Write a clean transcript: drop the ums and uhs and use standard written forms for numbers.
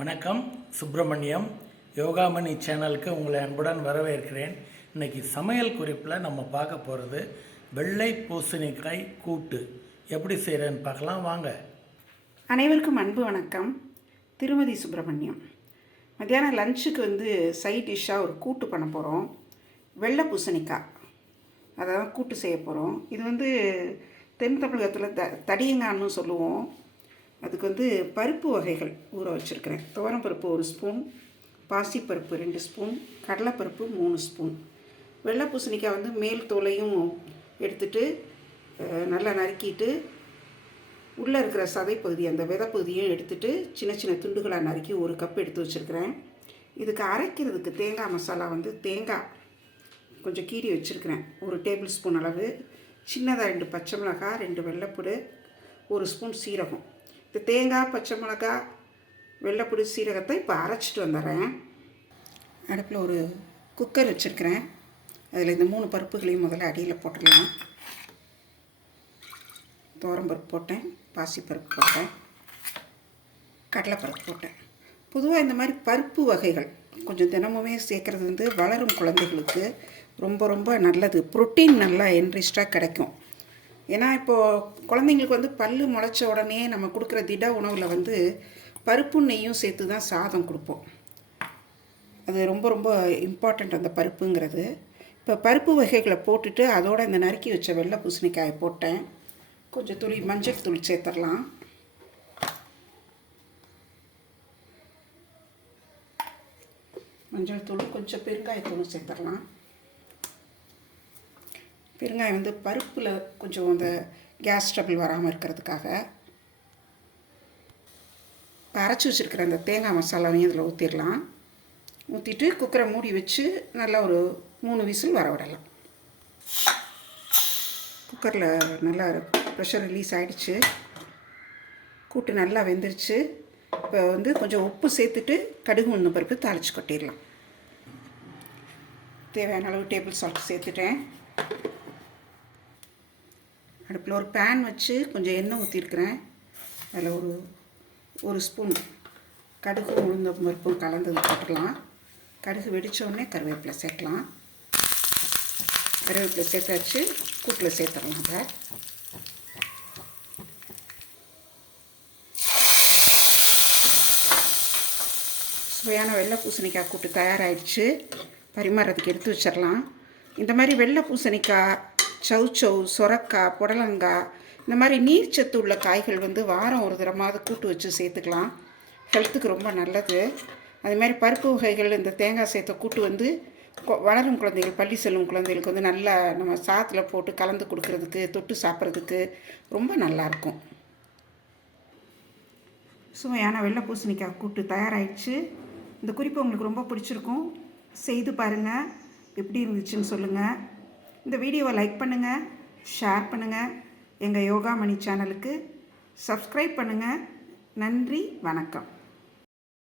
வணக்கம். சுப்பிரமணியம் யோகாமணி சேனலுக்கு உங்களை அன்புடன் வரவேற்கிறேன். இன்றைக்கி சமையல் குறிப்பில் நம்ம பார்க்க போகிறது வெள்ளை பூசணிக்காய் கூட்டு எப்படி செய்கிறேன்னு பார்க்கலாம் வாங்க. அனைவருக்கும் அன்பு வணக்கம். திருமதி சுப்பிரமணியம். மத்தியானம் லஞ்சுக்கு சைட் டிஷ்ஷாக ஒரு கூட்டு பண்ண போகிறோம். வெள்ளை பூசணிக்காய் அதான் கூட்டு செய்ய போகிறோம். இது தென் தமிழகத்தில் தடியங்கான்னு சொல்லுவோம். அதுக்கு பருப்பு வகைகள் ஊற வச்சுருக்கிறேன். துவரம்பருப்பு 1 ஸ்பூன், பாசிப்பருப்பு 2 ஸ்பூன், கடலைப்பருப்பு 3 ஸ்பூன். வெள்ளை பூசணிக்காய் மேல் தோலையும் எடுத்துட்டு நல்லா நறுக்கிட்டு உள்ளே இருக்கிற சதைப்பகுதி அந்த விதைப்பகுதியும் எடுத்துகிட்டு சின்ன சின்ன துண்டுகளாக நறுக்கி 1 கப் எடுத்து வச்சுருக்கிறேன். இதுக்கு அரைக்கிறதுக்கு தேங்காய் மசாலா தேங்காய் கொஞ்சம் கீறி வச்சுருக்கிறேன் 1 டேபிள் ஸ்பூன் அளவு. சின்னதாக 2 பச்சை மிளகாய், 2 வெள்ளைப்பூடு, 1 ஸ்பூன் சீரகம். இந்த தேங்காய், பச்சை மிளகாய், வெள்ளைப்பூடு, சீரகத்தை இப்போ அரைச்சிட்டு வந்துடுறேன். அடுப்பில் ஒரு குக்கர் வச்சுருக்கிறேன். அதில் இந்த 3 பருப்புகளையும் முதல்ல அடியில் போட்டுடலாம். துவரம்பருப்பு போட்டேன், பாசிப்பருப்பு போட்டேன், கடலைப்பருப்பு போட்டேன். பொதுவாக இந்த மாதிரி பருப்பு வகைகள் கொஞ்சம் தினமுமே சேர்க்குறது வளரும் குழந்தைகளுக்கு ரொம்ப ரொம்ப நல்லது. புரோட்டீன் நல்லா என்ரிச்சாக கிடைக்கும். ஏன்னா இப்போது குழந்தைங்களுக்கு பல் முளைச்ச உடனே நம்ம கொடுக்குற திட உணவில் பருப்பும் நெய்யும் சேர்த்து தான் சாதம் கொடுப்போம். அது ரொம்ப ரொம்ப இம்பார்ட்டண்ட் அந்த பருப்புங்கிறது. இப்போ பருப்பு வகைகளை போட்டுட்டு அதோட இந்த நறுக்கி வச்ச வெள்ளை பூசணிக்காயை போட்டேன். கொஞ்சம் துளி மஞ்சள் தூள் சேர்த்துடலாம். மஞ்சள் தூள், கொஞ்சம் பெருங்காயத்தூள் சேர்த்துடலாம். பெருங்காயம் பருப்பில் கொஞ்சம் அந்த கேஸ் ட்ரபிள் வராமல் இருக்கிறதுக்காக. இப்போ அரைச்சி வச்சுருக்கிற அந்த தேங்காய் மசாலாவையும் இதில் ஊற்றிடலாம். ஊற்றிட்டு குக்கரை மூடி வச்சு நல்லா ஒரு 3 விசில் வர விடலாம். குக்கரில் நல்லா ப்ரெஷர் ரிலீஸ் ஆகிடுச்சு. கூட்டு நல்லா வெந்துருச்சு. இப்போ கொஞ்சம் உப்பு சேர்த்துட்டு கடுகு உளுந்தம் பருப்பு தாளித்து கொட்டிடலாம். தேவையான அளவு டேபிள் சால்ட் சேர்த்துட்டேன். அடுப்பில் ஒரு பேன் வச்சு கொஞ்சம் எண்ணெய் ஊற்றிருக்கிறேன். அதில் ஒரு ஸ்பூன் கடுகு உளுந்தம் பருப்பும் கலந்தது போட்டுக்கலாம். கடுகு வெடித்தோடனே கருவேப்பிலை சேர்க்கலாம். கருவேப்பிலை சேர்த்தாச்சு. கூட்டில் சேர்த்துடலாம். அதை சுவையான வெள்ளை பூசணிக்காய் கூட்டு தயாராகிடுச்சு. பரிமாறதுக்கு எடுத்து வச்சிடலாம். இந்த மாதிரி வெள்ளை பூசணிக்காய், சௌச்சௌ, சொரக்காய், புடலங்காய், இந்த மாதிரி நீர்ச்சத்து உள்ள காய்கள் வாரம் ஒரு தரமாவது கூட்டு வச்சு சேர்த்துக்கலாம். ஹெல்த்துக்கு ரொம்ப நல்லது. அதுமாதிரி பருப்பு வகைகள் இந்த தேங்காய் சேர்த்த கூட்டு வளரும் குழந்தைகள், பள்ளி செல்லும் குழந்தைகளுக்கு நல்லா நம்ம சாத்தில் போட்டு கலந்து கொடுக்கறதுக்கு, தொட்டு சாப்பிட்றதுக்கு ரொம்ப நல்லாயிருக்கும். சுவையான வெள்ளை பூசணிக்காய் கூட்டு தயாராகிடுச்சு. இந்த குறிப்பு உங்களுக்கு ரொம்ப பிடிச்சிருக்கும். செய்து பாருங்கள், எப்படி இருந்துச்சுன்னு சொல்லுங்கள். இந்த வீடியோவை லைக் பண்ணுங்கள், ஷேர் பண்ணுங்கள். எங்கள் யோகாமணி சேனலுக்கு சப்ஸ்கிரைப் பண்ணுங்கள். நன்றி, வணக்கம்.